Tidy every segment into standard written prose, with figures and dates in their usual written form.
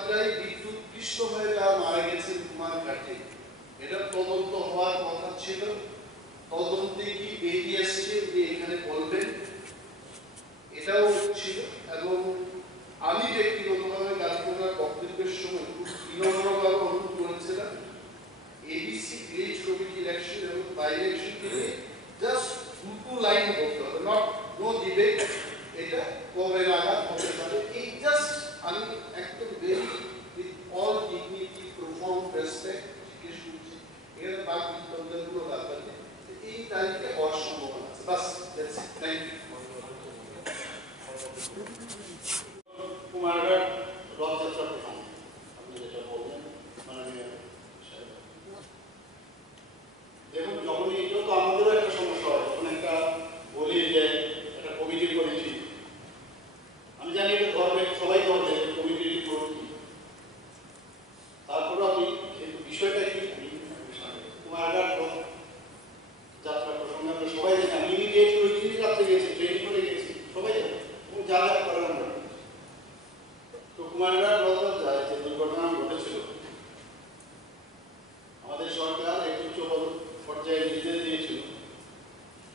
মাত্রায় বিদ্যুৎপৃষ্ট হয়ে যারা মারা গেছেন কুমারঘাটে, এটা তদন্ত হওয়ার কথা ছিল। তদন্তে কি বেরিয়ে আসছে যে এখানে বলবেন, এটাও ছিল। এবং আমি ব্যক্তিগতভাবে গাজীপুরের বক্তব্যের সময় খুব বিনম্রভাবে অনুরোধ করেছিলাম এবিসি ভিলেজ কমিটি ইলেকশন এবং বাই ইলেকশনকে নিয়ে জাস্ট দুটো লাইন বলতে হবে, নট নো ডিবেট, এটা কবে নাগাদ হতে পারে। এই জাস্ট আমি একদম very with all dignity profound respect জিজ্ঞেস করছি, এর বাকি বিতর্কগুলো দরকার নেই, এই তারিখে হওয়ার সম্ভাবনা আছে। বাস that's it, thank you. Kumarghat Rathyatra প্রসঙ্গে আপনি যেটা বললেন মাননীয় দেখুন, যখনই এটাও তো আমাদেরও একটা সমস্যা হয়, যখন একটা বলি যে একটা কমিটি করেছি, আমি জানি এটা ধরবে, সবাই ধরবে কমিটির রিপোর্ট কি, তারপরে আমি বিষয়টা কি কুমারঘাট যাত্রা প্রসঙ্গে আমরা সবাই জানি, আমি ইমিডিয়েট ওই দিনই রাত্রে গেছি, ট্রেনিং করে গেছি, সবাই জানি এবং যা যা করার আমরা। তো কুমারঘাট রথযাত্রায় যে দুর্ঘটনা ঘটেছিল, আমাদের সরকার একটু উচ্চ পর্যায়ে নির্দেশ দিয়েছিল,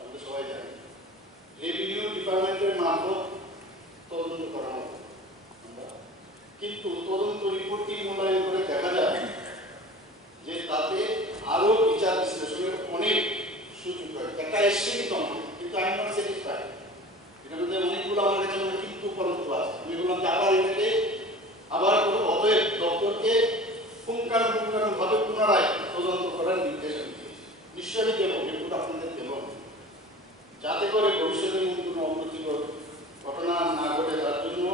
আমরা সবাই জানি, রেভিনিউ ডিপার্টমেন্টের মারফত তদন্ত করা হবে। কিন্তু তদন্ত রিপোর্টটি মূল্যায়ন করে দেখা যায় যে তাতে আরো বিচার বিশ্লেষণের অনেক সুযোগ রয়েছে। একটা এসছে কিন্তু আই এম নট স্যাটিসফাইড, এটার মধ্যে অনেকগুলো আমার কাছে কিন্তু পরন্ত আছে। আমি বললাম যে আবার এটাকে আবার অতএব দপ্তরকে পুঙ্খানুপুঙ্খানুভাবে পুনরায় তদন্ত করার নির্দেশ আমি দিয়েছি। নিশ্চয়ই আমি দেবো, রিপোর্ট আপনাদের দেব, যাতে করে ভবিষ্যতে কোনো অপ্রীতিকর ঘটনা না ঘটে। তার জন্য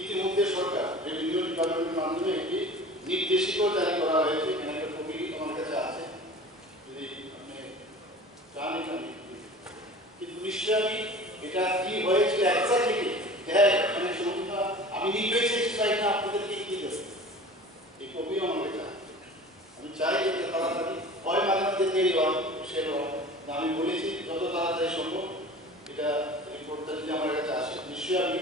ইতিমধ্যে সরকার রেভিনিউ ডিপার্টমেন্টের মাধ্যমে একটি নির্দেশিকাও জারি করা হয়েছে। এখানে একটা কপি আমার কাছে আছে, যদি আপনি চান এটা। কিন্তু নিশ্চয়ই আমি এটা কি হয়েছিল একসাথে, হ্যাঁ মানে সমস্যা আমি নিজেই চাই না আপনাদেরকে কি দেবো, এই কপিও আমার কাছে আছে। আমি চাই যে তাড়াতাড়ি হয়, মাঝে মাঝে দেরি হয়, সে আমি বলেছি যত তাড়াতাড়ি সম্ভব এটা রিপোর্টটা যদি আমার কাছে আসে, নিশ্চয়ই আমি